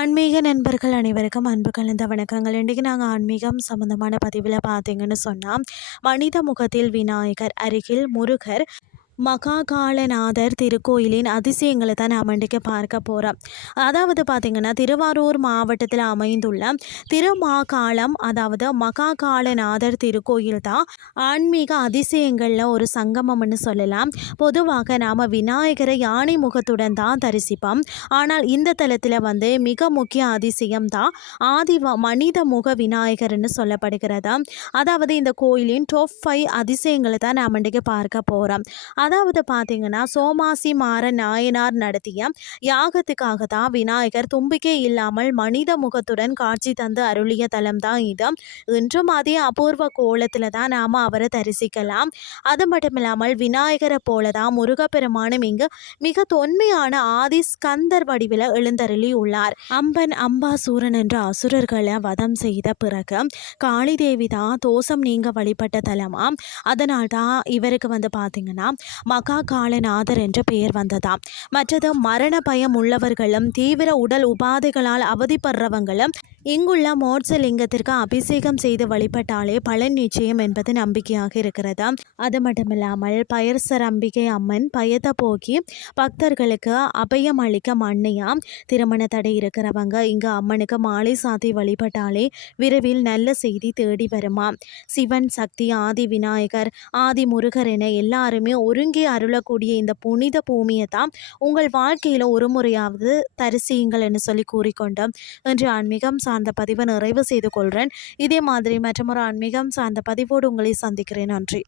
ஆன்மீக நண்பர்கள் அனைவருக்கும் அன்பு கலந்த வணக்கங்கள். இன்றைக்கி நாங்கள் ஆன்மீகம் சம்மந்தமான பதிவில் பார்த்தீங்கன்னு சொன்னால், மனித முகத்தில் விநாயகர், அருகில் முருகர், மகாகாலநாதர் திருக்கோயிலின் அதிசயங்களை தான் நாம் இன்றைக்கு பார்க்க போகிறோம். அதாவது பார்த்திங்கன்னா, திருவாரூர் மாவட்டத்தில் அமைந்துள்ள திருமாகாளம், அதாவது மகாகாலநாதர் திருக்கோயில் தான் ஆன்மீக அதிசயங்களில் ஒரு சங்கமம்னு சொல்லலாம். பொதுவாக நாம் விநாயகரை யானை முகத்துடன் தான் தரிசிப்போம். ஆனால் இந்த தலத்தில் மிக முக்கிய அதிசயம் தான் மனித முக விநாயகர்னு சொல்லப்படுகிறது. அதாவது இந்த கோயிலின் டாப் 5 அதிசயங்களை தான் நாம் இன்றைக்கு பார்க்க போகிறோம். அதாவது பார்த்தீங்கன்னா, சோமாசி மாறன் நாயனார் நடத்திய யாகத்துக்காக தான் விநாயகர் தும்பிக்கை இல்லாமல் மனித முகத்துடன் காட்சி தந்து அருளிய தலம் தான் இது. இன்றும் அதே அபூர்வ கோலத்தில் தான் நாம் அவரை தரிசிக்கலாம். அது மட்டும் இல்லாமல் விநாயகரை போல தான் முருகப்பெருமானும் இங்கு மிக தொன்மையான ஆதி ஸ்கந்தர் வடிவில் எழுந்தருளி உள்ளார். அம்பன் அம்பாசூரன் என்ற அசுரர்களை வதம் செய்த பிறகு காளி தேவி தான் தோஷம் நீங்க வழிபட்ட தலமாம். அதனால் தான் இவருக்கு பார்த்தீங்கன்னா மகாகாலநாதர் என்ற பெயர் வந்ததாம். மற்றது மரண பயம் உள்ளவர்களும் தீவிர உடல் உபாதைகளால் அவதிப்படுறவங்களும் இங்குள்ள மோட்சலிங்கத்திற்கு அபிஷேகம் செய்து வழிபட்டாலே பலன் நிச்சயம் என்பது நம்பிக்கையாக இருக்கிறது. அது மட்டுமில்லாமல் பயர்சர் அம்பிகை அம்மன் பயத்தை போக்கி பக்தர்களுக்கு அபயம் அளிக்க அன்னையாம். திருமண தடை இருக்கிறவங்க இங்கு அம்மனுக்கு மாலை சாத்தி வழிபட்டாலே விரைவில் நல்ல செய்தி தேடி வருமா. சிவன், சக்தி, ஆதி விநாயகர், ஆதி முருகர் என எல்லாருமே ஒருங்கே அருளக்கூடிய இந்த புனித பூமியை தான் உங்கள் வாழ்க்கையில் ஒரு முறையாவது தரிசியுங்கள் என்று சொல்லி கூறிக்கொண்டோம். இன்று ஆன்மீகம் சார்ந்த பதிவை நிறைவு செய்து கொள்கிறேன். இதே மாதிரி மற்றொரு ஆன்மீகம் சார்ந்த பதிவோடு உங்களை சந்திக்கிறேன். நன்றி.